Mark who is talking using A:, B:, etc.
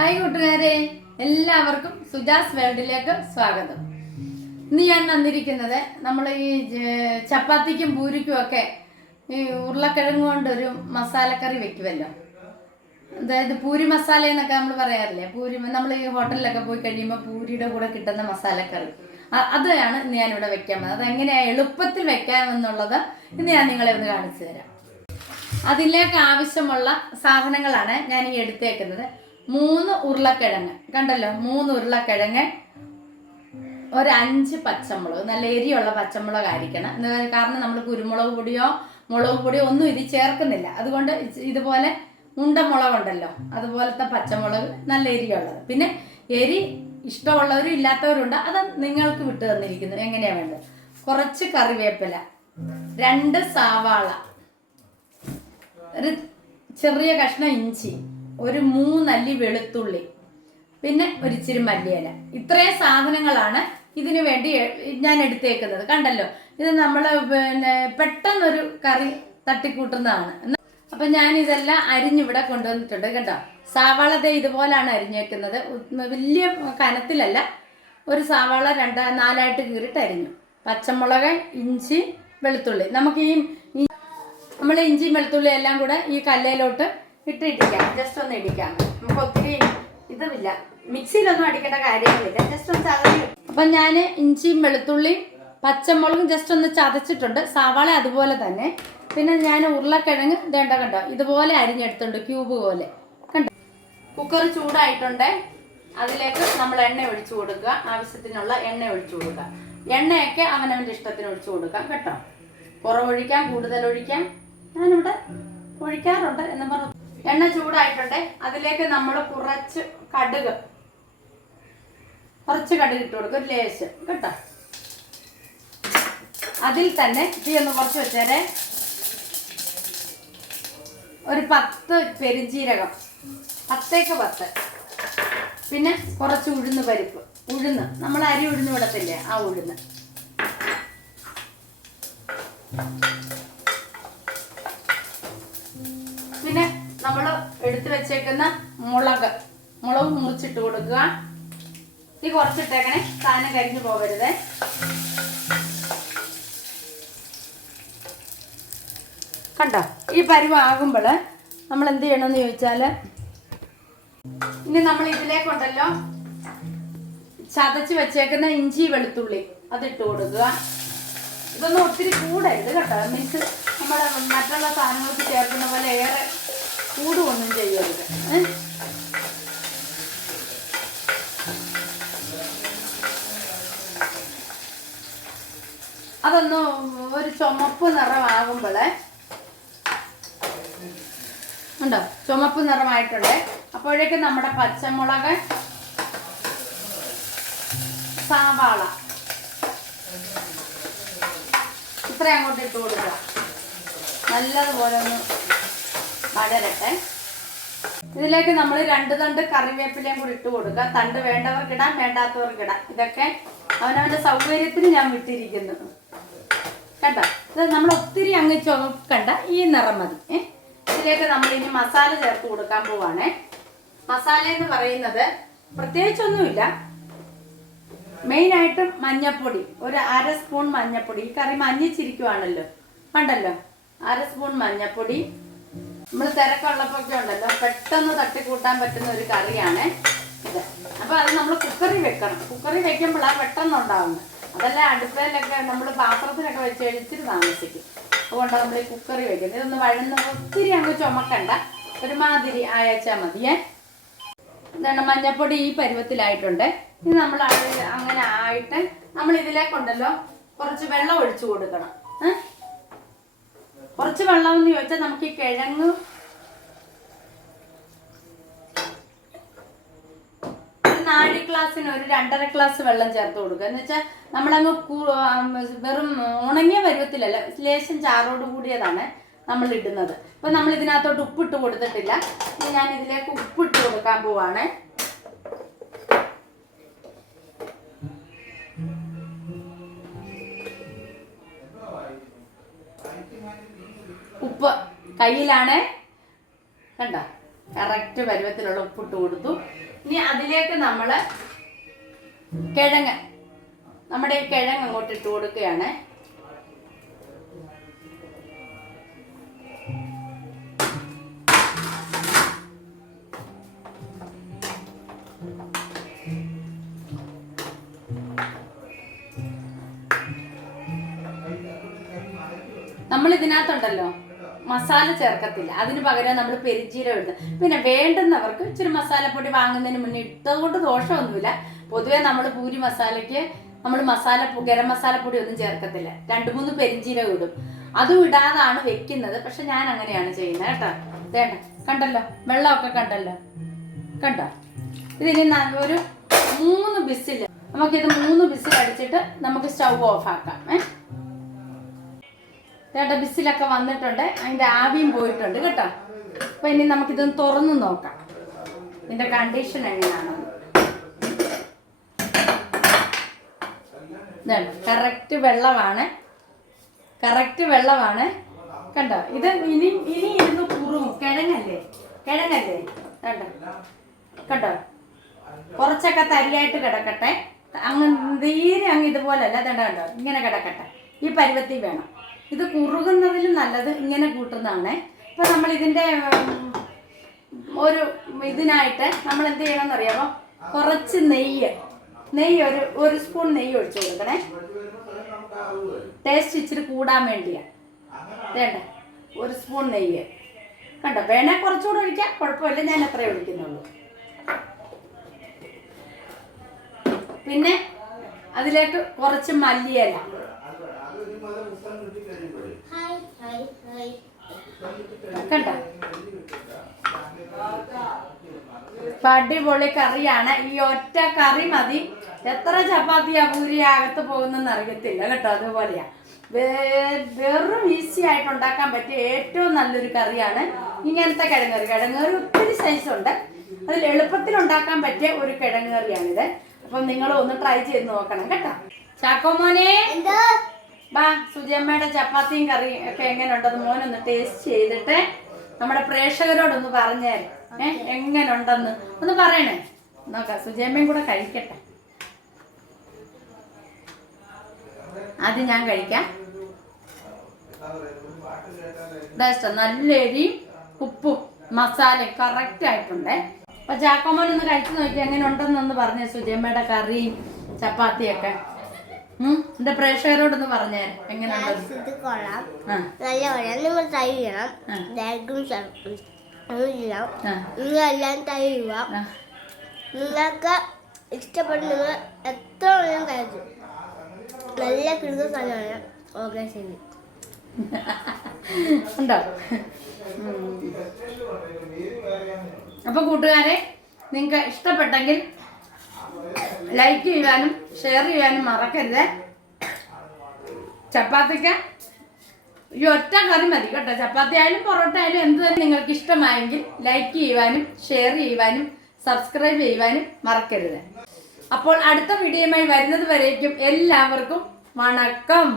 A: Hi കൂട്ടുകാരെ എല്ലാവർക്കും സുജാസ് വേൾഡിലേക്ക് സ്വാഗതം. ഇന്ന് ഞാൻ വന്നിരിക്കുന്നത് നമ്മൾ ഈ ചപ്പാത്തിക്കും പൂരിക്കും ഒക്കെ ഈ ഉരുളക്കിഴങ്ങ് കൊണ്ടൊരു മസാലക്കറി വെക്കുമല്ലോ അതായത് പൂരി മസാല എന്നൊക്കെ നമ്മൾ പറയാറില്ലേ? പൂരി നമ്മൾ ഈ ഹോട്ടലിലൊക്കെ പോയി കഴിയുമ്പോൾ പൂരിയുടെ കൂടെ കിട്ടുന്ന മസാലക്കറി. അതാണ് ഇന്ന് ഞാനിവിടെ വെക്കാൻ അത് എങ്ങനെയാണ് എളുപ്പത്തിൽ വെക്കാമെന്നുള്ളത് ഇന്ന് ഞാൻ നിങ്ങളെ ഒന്ന് കാണിച്ചു തരാം. അതിലേക്ക് ആവശ്യമുള്ള സാധനങ്ങളാണ് ഞാൻ ഈ എടുത്തേക്കുന്നത്. മൂന്ന് ഉരുളക്കിഴങ്ങ്. കണ്ടല്ലോ? മൂന്ന് ഉരുളക്കിഴങ്ങ് ഒരു അഞ്ച് പച്ചമുളക്. നല്ല എരിയുള്ള പച്ചമുളക് ആയിരിക്കണം കാരണം നമ്മൾ കുരുമുളക് പൊടിയോ മുളക് പൊടിയോ ഒന്നും ഇത് ചേർക്കുന്നില്ല. അതുകൊണ്ട് ഇത് ഇതുപോലെ ഉണ്ടമുളകുണ്ടല്ലോ അതുപോലത്തെ പച്ചമുളക് നല്ല എരിയുള്ളത്. പിന്നെ എരി ഇഷ്ടമുള്ളവരും ഇല്ലാത്തവരുണ്ട്. അത് നിങ്ങൾക്ക് വിട്ടു തന്നിരിക്കുന്നു. എങ്ങനെയാ വേണ്ടത്? കുറച്ച് കറിവേപ്പില രണ്ട് സാവാള ഒരു ചെറിയ കഷ്ണം ഇഞ്ചി ഒരു മൂന്നല്ലി വെളുത്തുള്ളി പിന്നെ ഒരു ഇച്ചിരി മല്ലിയില. ഇത്രയും സാധനങ്ങളാണ് ഇതിനു വേണ്ടി ഞാൻ എടുത്തേക്കുന്നത്. കണ്ടല്ലോ? ഇത് നമ്മൾ പിന്നെ പെട്ടെന്നൊരു കറി തട്ടിക്കൂട്ടുന്നതാണ്. അപ്പൊ ഞാൻ ഇതെല്ലാം അരിഞ്ഞിവിടെ കൊണ്ടുവന്നിട്ടുണ്ട് കേട്ടോ. സവാള ദേ ഇതുപോലാണ് അരിഞ്ഞേക്കുന്നത്. വലിയ കനത്തിലല്ല. ഒരു സവാള രണ്ട നാലായിട്ട് കീറിട്ട് അരിഞ്ഞു. പച്ചമുളക് ഇഞ്ചി വെളുത്തുള്ളി. നമുക്ക് ഈ നമ്മൾ ഇഞ്ചിയും വെളുത്തുള്ളി എല്ലാം കൂടെ ഈ കല്ലയിലോട്ട് ഇട്ട് ഇടിക്കാം ജസ്റ്റ് ഒന്ന് ഇടിക്കാം. നമുക്ക് ഒത്തിരി ഇതുമില്ല. മിക്സിയിലൊന്നും അടിക്കേണ്ട കാര്യങ്ങളില്ല. ജസ്റ്റ് ഒന്ന് ചതഞ്ഞു അപ്പം ഞാൻ ഇഞ്ചിയും വെളുത്തുള്ളിയും പച്ചമുളകും ജസ്റ്റ് ഒന്ന് ചതച്ചിട്ടുണ്ട്. സവാള അതുപോലെ തന്നെ. പിന്നെ ഞാൻ ഉരുളക്കിഴങ്ങ് വേണ്ട കണ്ടോ? ഇതുപോലെ അരിഞ്ഞെടുത്തുണ്ട് ക്യൂബ് പോലെ. കണ്ടോ? കുക്കർ ചൂടായിട്ടുണ്ട്. അതിലേക്ക് നമ്മൾ എണ്ണ ഒഴിച്ചു കൊടുക്കുക. ആവശ്യത്തിനുള്ള എണ്ണ ഒഴിച്ചു കൊടുക്കുക. എണ്ണയൊക്കെ അവനവന്റെ ഇഷ്ടത്തിന് ഒഴിച്ചു കൊടുക്കാം കേട്ടോ. കുറവൊഴിക്കാം കൂടുതൽ ഒഴിക്കാം ഞാനിവിടെ ഒഴിക്കാറുണ്ട് എന്ന് പറഞ്ഞു. എണ്ണ ചൂടായിട്ടുണ്ട് അതിലേക്ക് നമ്മൾ കുറച്ച് കടുക്. കുറച്ച് കടുക് ഇട്ട് കൊടുക്കും. ലേശം. കേട്ടോ? അതിൽ തന്നെ തീ ഒന്ന് കുറച്ച് വെച്ചേരെ. ഒരു പത്ത് പെരിഞ്ജീരകം പത്തേക്ക് പത്ത്. പിന്നെ കുറച്ച് ഉഴുന്ന് പരിപ്പ്. ഉഴുന്ന്. നമ്മൾ അരി ഉഴുന്ന് വിടത്തില്ലേ? ആ ഉഴുന്ന്. പിന്നെ നമ്മൾ എടുത്തു വെച്ചേക്കുന്ന മുളക്. മുളക് മുറിച്ചിട്ട് കൊടുക്കുക. ഈ കുറച്ചിട്ടേക്കണേ. സാധനം കരിഞ്ഞു പോകരുത്. കണ്ടോ? ഈ പരുവാകുമ്പോൾ നമ്മൾ എന്ത് ചെയ്യണമെന്ന് ചോദിച്ചാൽ ഇനി നമ്മൾ ഇതിലേക്കുണ്ടല്ലോ ചതച്ച് വെച്ചേക്കുന്ന ഇഞ്ചി വെളുത്തുള്ളി അതിട്ട് കൊടുക്കുക. ഇതൊന്നും ഒത്തിരി കൂടരുത് കേട്ടോ. മീൻസ് നമ്മൾ മറ്റുള്ള സാധനങ്ങൾക്ക് ചേർക്കുന്ന പോലെ ഏറെ കൂടുമൊന്നും ചെയ്യരുത്? അതൊന്ന് ഒരു ചുമപ്പ് നിറമാകുമ്പോളേ. ഉണ്ടോ? ചുമപ്പ് നിറമായിട്ടുണ്ട്. അപ്പോഴേക്ക് നമ്മുടെ പച്ചമുളക് സവാള. ഇത്ര അങ്ങോട്ട് ഇട്ട് കൊടുക്കുക. നല്ലതുപോലെ ഒന്ന് വളരട്ടെ ഇതിലേക്ക് നമ്മൾ രണ്ട് തണ്ട് കറിവേപ്പിലയും കൂടി ഇട്ട് കൊടുക്കുക. തണ്ട് വേണ്ടവർക്ക് ഇടാം വേണ്ടാത്തവർക്ക് വേണ്ടാത്തവർക്കിടാം ഇതൊക്കെ അവനവന്റെ സൗകര്യത്തിന് ഞാൻ വിട്ടിരിക്കുന്നു. കണ്ടോ? ഇത് നമ്മൾ ഒത്തിരി അങ്ങ് ചുവക്കണ്ട ഈ നിറം മതി. ഇതിലേക്ക് നമ്മൾ ഇനി മസാല ചേർത്ത് കൊടുക്കാൻ പോവാണേ. മസാല എന്ന് പറയുന്നത് പ്രത്യേകിച്ചൊന്നുമില്ല. മെയിനായിട്ടും മഞ്ഞപ്പൊടി. ഒരു അര സ്പൂൺ മഞ്ഞപ്പൊടി. ഈ കറി മഞ്ഞിച്ചിരിക്കുവാണല്ലോ. കണ്ടല്ലോ? അര സ്പൂൺ മഞ്ഞപ്പൊടി നമ്മൾ തിരക്കുള്ളപ്പോഴൊക്കെ ഉണ്ടല്ലോ. പെട്ടെന്ന് തട്ടിക്കൂട്ടാൻ പറ്റുന്ന ഒരു കറിയാണ് ഇത്. അപ്പൊ അത് നമ്മൾ കുക്കറിൽ വെക്കണം. കുക്കറിൽ വെക്കുമ്പോഴാണ് പെട്ടെന്ന് ഉണ്ടാവുന്നത്. അതല്ല അടുപ്പിലൊക്കെ നമ്മൾ പാത്രത്തിലൊക്കെ വെച്ച് കഴിച്ചിട്ട് താമസിക്കും. അതുകൊണ്ട് നമ്മൾ ഈ കുക്കറിൽ വെക്കുന്നത്. ഇതൊന്ന് വഴന്ന് ഒത്തിരി അങ്ങ് ചുമക്കണ്ട. ഒരുമാതിരി അയച്ചാൽ മതിയേ എന്താണ് മഞ്ഞപ്പൊടി ഈ പരുവത്തിലായിട്ടുണ്ട്. ഇത് നമ്മൾ അങ്ങനെ ആയിട്ട് നമ്മൾ ഇതിലേക്കുണ്ടല്ലോ കുറച്ച് വെള്ളം ഒഴിച്ചു കൊടുക്കണം കുറച്ച് വെള്ളം എന്ന് ചോദിച്ചാൽ നമുക്ക് ഈ കിഴങ്ങ് നാഴി ഗ്ലാസ്സിന് ഒരു രണ്ടര ഗ്ലാസ് വെള്ളം ചേർത്ത് കൊടുക്കുക. എന്ന് വെച്ചാൽ നമ്മളങ്ങ് വെറും ഉണങ്ങിയ പരുവത്തിലല്ല ലേശം ചാറോട് കൂടിയതാണ് നമ്മൾ ഇടുന്നത്. അപ്പൊ നമ്മൾ ഇതിനകത്തോട്ട് ഉപ്പിട്ട് കൊടുത്തിട്ടില്ല. ഞാൻ ഇതിലേക്ക് ഉപ്പിട്ട് കൊടുക്കാൻ പോവാണ്. ഉപ്പ് കയ്യിലാണ്. കണ്ട? കറക്റ്റ് പരുവത്തിലുള്ള ഉപ്പിട്ട് കൊടുത്തു. ഇനി അതിലേക്ക് നമ്മൾ കിഴങ്ങ്. നമ്മുടെ ഈ കിഴങ്ങ് അങ്ങോട്ട് ഇട്ട് കൊടുക്കുകയാണ്. നമ്മൾ ഇതിനകത്തുണ്ടല്ലോ മസാല ചേർക്കത്തില്ല. അതിന് പകരം നമ്മൾ പെരിഞ്ചീരം ഇടുന്നത്. പിന്നെ വേണ്ടുന്നവർക്ക് ഇച്ചിരി മസാലപ്പൊടി വാങ്ങുന്നതിന് മുന്നേ ഇട്ടതുകൊണ്ട് ദോഷമൊന്നുമില്ല. പൊതുവെ നമ്മൾ പൂരി മസാലയ്ക്ക് നമ്മൾ മസാല ഗരം മസാലപ്പൊടി ഒന്നും ചേർക്കത്തില്ല. രണ്ട് മൂന്ന് പെരിഞ്ചീരം ഇടും. അതും ഇടാതാണ് വെക്കുന്നത്. പക്ഷെ ഞാൻ അങ്ങനെയാണ് ചെയ്യുന്നത് കേട്ടോ. വേണ്ട കണ്ടല്ലോ? വെള്ളമൊക്കെ കണ്ടല്ലോ? കണ്ടോ? ഇതിനി ഒരു മൂന്ന് ബിസിൽ നമുക്കിത് മൂന്ന് ബിസിൽ അടിച്ചിട്ട് നമുക്ക് സ്റ്റൗ ഓഫ് ആക്കാം ഏ? ചേട്ടാ ബിസിലൊക്കെ വന്നിട്ടുണ്ട്. അതിന്റെ ആവിയും പോയിട്ടുണ്ട് കേട്ടോ. അപ്പൊ ഇനി നമുക്കിതൊന്ന് തുറന്നു നോക്കാം. ഇതിന്റെ കണ്ടീഷൻ എങ്ങനെയാണെന്ന് കറക്റ്റ് വെള്ളമാണ്. കറക്റ്റ് വെള്ളമാണ്. കണ്ടോ? ഇത് ഇനി ഇനി ഇരുന്ന് കുറും. കിഴങ്ങല്ലേ? കിഴങ്ങല്ലേ? കണ്ടോ? കണ്ടോ? കുറച്ചൊക്കെ തരിയായിട്ട് കിടക്കട്ടെ. അങ്ങ് തീരെ അങ്ങ് ഇതുപോലല്ല. കണ്ടോ? ഇങ്ങനെ കിടക്കട്ടെ. ഈ പരുവത്തിൽ വേണം. ഇത് കുറുകുന്നതിലും നല്ലത് ഇങ്ങനെ കൂട്ടുന്നതാണ്. അപ്പോൾ നമ്മൾ ഇതിന്റെ ഒരു ഇതിനായിട്ട് നമ്മൾ എന്ത് ചെയ്യണമെന്ന് അറിയാമോ കുറച്ച് നെയ്യ് നെയ്യ് ഒരു ഒരു സ്പൂൺ നെയ്യ് ഒഴിച്ചു കൊടുക്കണേ. ടേസ്റ്റ് ഇച്ചിരി കൂടാൻ വേണ്ടിയാ. വേണ്ട ഒരു സ്പൂൺ നെയ്യ്. കണ്ടോ? വേണേ കുറച്ചുകൂടെ ഒഴിക്കാം. കുഴപ്പമില്ല ഞാൻ അത്രേ ഒഴിക്കുന്നുള്ളൂ. പിന്നെ അതിലേക്ക് കുറച്ച് മല്ലിയില. അടിപൊളി കറിയാണ്. ഈ ഒറ്റ കറി മതി. എത്ര ചപ്പാത്തിയാ പൂരി അകത്ത് പോകുന്നെന്ന് അറിയത്തില്ല കേട്ടോ അതുപോലെയാ. വെറും ഈസി ആയിട്ട് ഉണ്ടാക്കാൻ പറ്റിയ ഏറ്റവും നല്ലൊരു കറിയാണ് ഇങ്ങനത്തെ കിഴങ്ങറി കിഴങ്ങറി ഒത്തിരി സൈസ് ഉണ്ട്. അതിൽ എളുപ്പത്തിൽ ഉണ്ടാക്കാൻ പറ്റിയ ഒരു കിഴങ്ങറിയാണിത് അപ്പം നിങ്ങൾ ഒന്ന് ട്രൈ ചെയ്ത് നോക്കണം കേട്ടോ. ചാക്കോ ചാക്കോമോനെ ബാ സുജിയമ്മയുടെ ചപ്പാത്തിയും കറിയും ഒക്കെ എങ്ങനെ ഉണ്ടെന്ന് മോനൊന്ന് ടേസ്റ്റ് ചെയ്തിട്ട്. നമ്മുടെ പ്രേക്ഷകരോടൊന്ന് പറഞ്ഞേര്. ഏ എങ്ങനെ ഉണ്ടെന്ന് ഒന്ന് പറയണേ. നോക്ക സുജിയമ്മയും കൂടെ കഴിക്കട്ടെ. ആദ്യം ഞാൻ കഴിക്കാം. നല്ല എരിയും ഉപ്പും മസാലയും കറക്റ്റ് ആയിട്ടുണ്ട്. അപ്പൊ ചാക്കോമോൻ ഒന്ന് കഴിച്ചു നോക്കി എങ്ങനെ ഉണ്ടെന്നൊന്ന് പറഞ്ഞു സുജിയമ്മയുടെ കറിയും ചപ്പാത്തിയൊക്കെ. എന്റെ പ്രേക്ഷകരോടൊന്ന് പറഞ്ഞേ? എങ്ങനെ ഉണ്ടെന്ന്
B: ഇത് കൊള്ളാം. നല്ല കൊള്ളാം നിങ്ങൾ ചെയ്യണം. അത് നിങ്ങളെല്ലാം ചെയ്യുക. നിങ്ങൾക്ക് ഇഷ്ടപ്പെട്ട് നിങ്ങൾ എത്ര വേണം കഴിച്ചു നല്ല കിടുന്ന സ്ഥലമാണ് ഓക്കെ ശരി.
A: ഉണ്ടോ. അപ്പൊ കൂട്ടുകാരെ നിങ്ങൾക്ക് ഇഷ്ടപ്പെട്ടെങ്കിൽ ലൈക്ക് ചെയ്യാനും ഷെയർ ചെയ്യാനും മറക്കരുത്. ചപ്പാത്തിക്ക് ഈ ഒറ്റ കറി മതി കേട്ടോ. ചപ്പാത്തി ആയാലും പൊറോട്ട ആയാലും എന്ത് തന്നെ നിങ്ങൾക്ക് ഇഷ്ടമായെങ്കിൽ ലൈക്ക് ചെയ്യുവാനും ഷെയർ ചെയ്യുവാനും സബ്സ്ക്രൈബ് ചെയ്യുവാനും മറക്കരുത്. അപ്പോൾ അടുത്ത വീഡിയോയുമായി വരുന്നത് വരേക്കും എല്ലാവർക്കും വണക്കം.